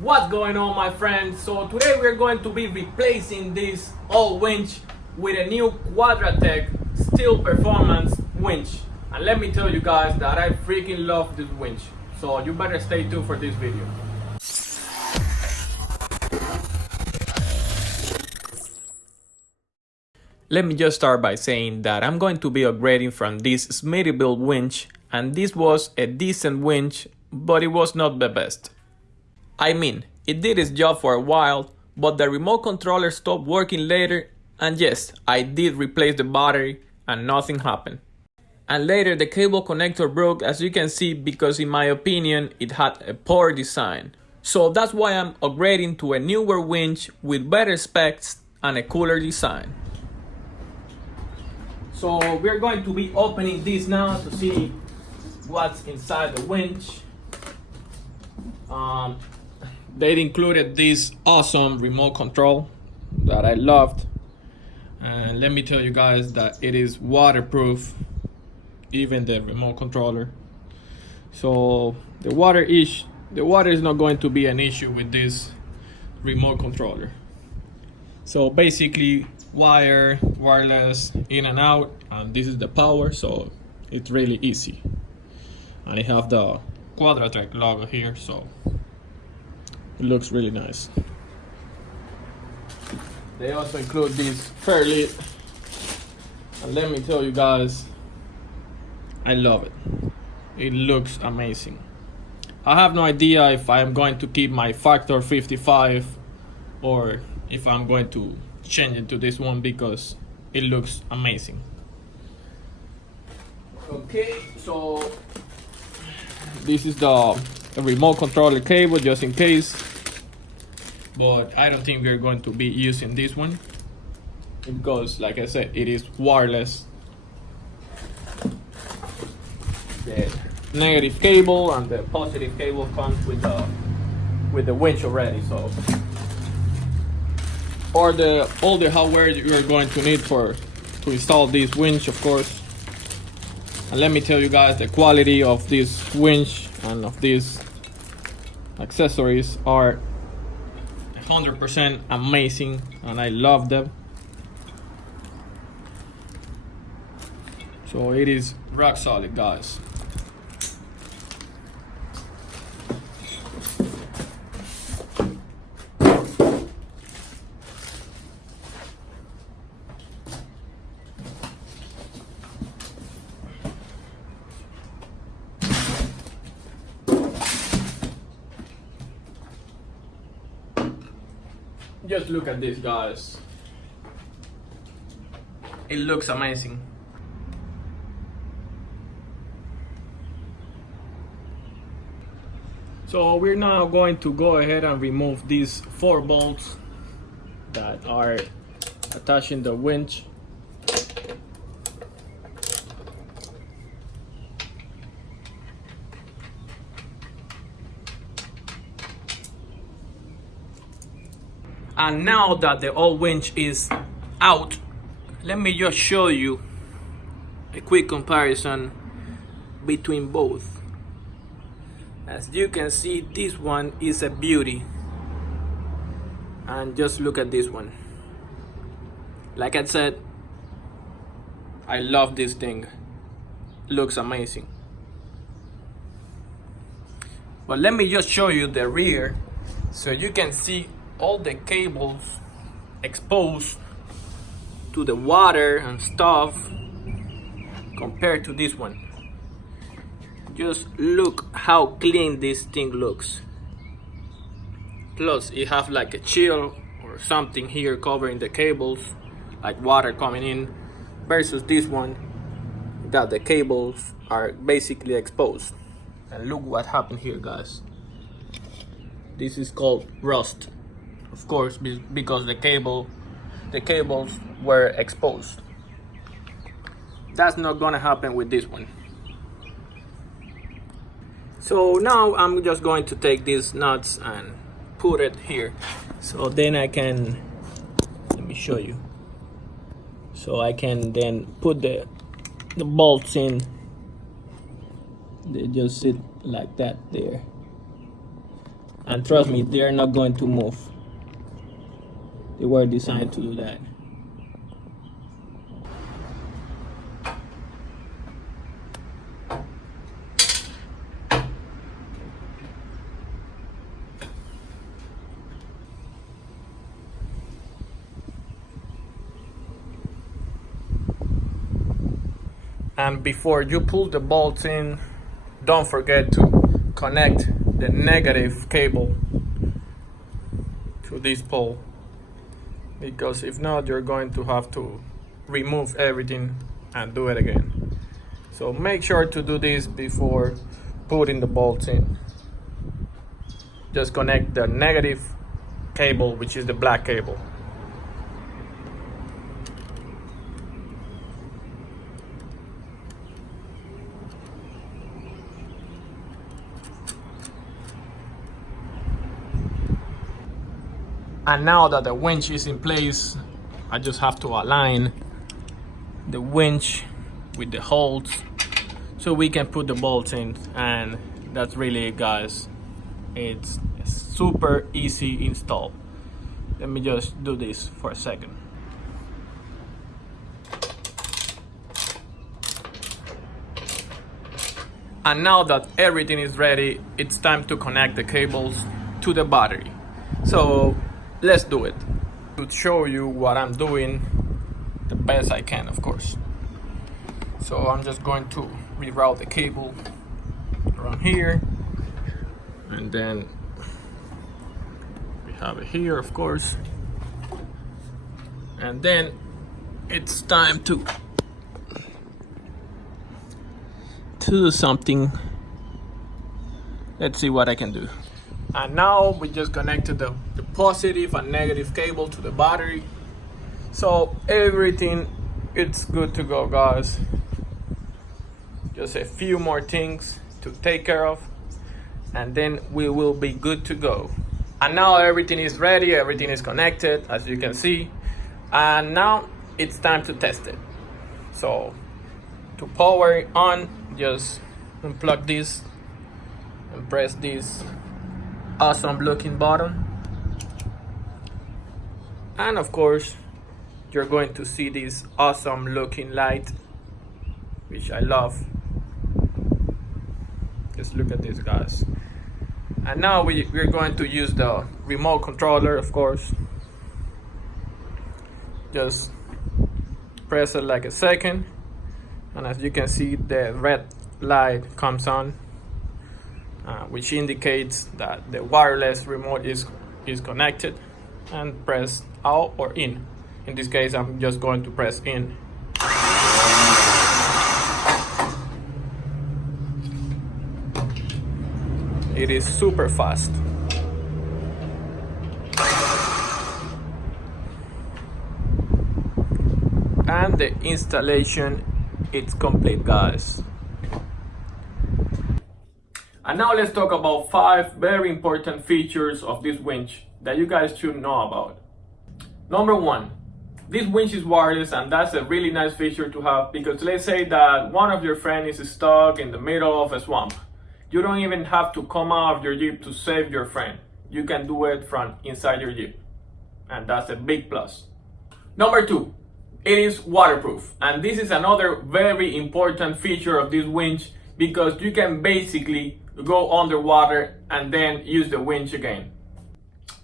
What's going on, my friends? So today we're going to be replacing this old winch with a new Quadratec steel performance winch. And let me tell you guys that I freaking love this winch. So you better stay tuned for this video. Let me just start by saying that I'm going to be upgrading from this Smittyville winch, and this was a decent winch, but it was not the best. I mean, it did its job for a while, but the remote controller stopped working later, and yes, I did replace the battery and nothing happened. And later the cable connector broke, as you can see, because in my opinion it had a poor design. So that's why I'm upgrading to a newer winch with better specs and a cooler design. So we're going to be opening this now to see what's inside the winch. They included this awesome remote control that I loved, and let me tell you guys that it is waterproof, even the remote controller. So the water is not going to be an issue with this remote controller. So basically wireless in and out, and this is the power, so it's really easy. And I have the Quadratec logo here, so it looks really nice. They also include this fair lid, and let me tell you guys, I love it. It looks amazing. I have no idea if I am going to keep my factor 55 or if I'm going to change it to this one because it looks amazing. Okay, so this is the remote controller cable, just in case, but I don't think we're going to be using this one because, like I said, it is wireless. The negative cable and the positive cable comes with the winch already, so all the hardware you're going to need to install this winch, of course. And let me tell you guys, the quality of this winch and of these accessories are 100% amazing, and I love them. So it is rock solid, guys. Just look at this, guys. It looks amazing. So we're now going to go ahead and remove these 4 bolts that are attaching the winch. And now that the old winch is out, let me just show you a quick comparison between both. As you can see, this one is a beauty, and just look at this one. Like I said, I love this thing. Looks amazing. But let me just show you the rear so you can see all the cables exposed to the water and stuff compared to this one. Just look how clean this thing looks. Plus it have like a chill or something here covering the cables, like water coming in, versus this one that the cables are basically exposed. And look what happened here, guys. This is called rust, of course, because the cables were exposed. That's not gonna happen with this one. So now I'm just going to take these nuts and put it here, so then I can, let me show you, so I can then put the bolts in. They just sit like that there, And trust me, they're not going to move. They were designed to do that. And before you pull the bolts in, don't forget to connect the negative cable to this pole, because if not, you're going to have to remove everything and do it again. So make sure to do this before putting the bolts in. Just connect the negative cable, which is the black cable. And now that the winch is in place, I just have to align the winch with the holes so we can put the bolts in. And that's really it, guys. It's a super easy install. Let me just do this for a second. And now that everything is ready, it's time to connect the cables to the battery. So let's do it. To show you what I'm doing the best I can, of course. So I'm just going to reroute the cable around here, and then we have it here, of course. And then it's time to do something. Let's see what I can do. And now we just connected the positive and negative cable to the battery. So everything, it's good to go, guys. Just a few more things to take care of, and then we will be good to go. And now everything is ready, everything is connected, as you can see. And now it's time to test it. So to power it on, just unplug this and press this awesome looking button, and of course you're going to see this awesome looking light, which I love. Just look at this, guys. And now we're going to use the remote controller, of course. Just press it like a second, and as you can see, the red light comes on, which indicates that the wireless remote is connected. And press out or in. In this case, I'm just going to press in. It is super fast. And the installation, it's complete, guys. And now let's talk about 5 very important features of this winch that you guys should know about. Number 1, this winch is wireless, and that's a really nice feature to have, because let's say that one of your friends is stuck in the middle of a swamp. You don't even have to come out of your Jeep to save your friend. You can do it from inside your Jeep, and that's a big plus. Number 2, it is waterproof, and this is another very important feature of this winch, because you can basically go underwater and then use the winch again.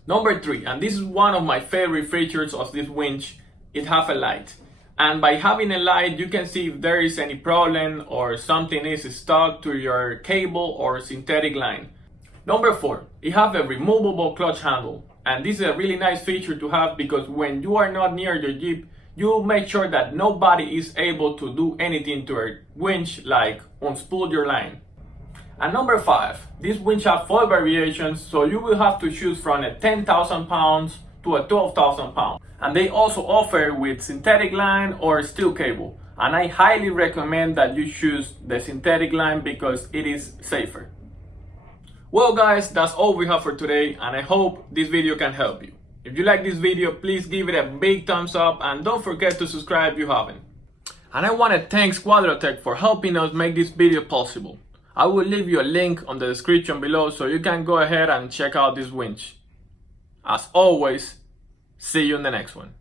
Number 3, and this is one of my favorite features of this winch, it has a light. And by having a light, you can see if there is any problem or something is stuck to your cable or synthetic line. Number 4, it has a removable clutch handle. And this is a really nice feature to have, because when you are not near your Jeep, you make sure that nobody is able to do anything to a winch, like unspool your line. And number 5, this winch has 4 variations, so you will have to choose from a 10,000 pounds to a 12,000 pounds. And they also offer with synthetic line or steel cable. And I highly recommend that you choose the synthetic line because it is safer. Well guys, that's all we have for today, and I hope this video can help you. If you like this video, please give it a big thumbs up, and don't forget to subscribe if you haven't. And I want to thank Quadratec for helping us make this video possible. I will leave you a link on the description below so you can go ahead and check out this winch. As always, see you in the next one.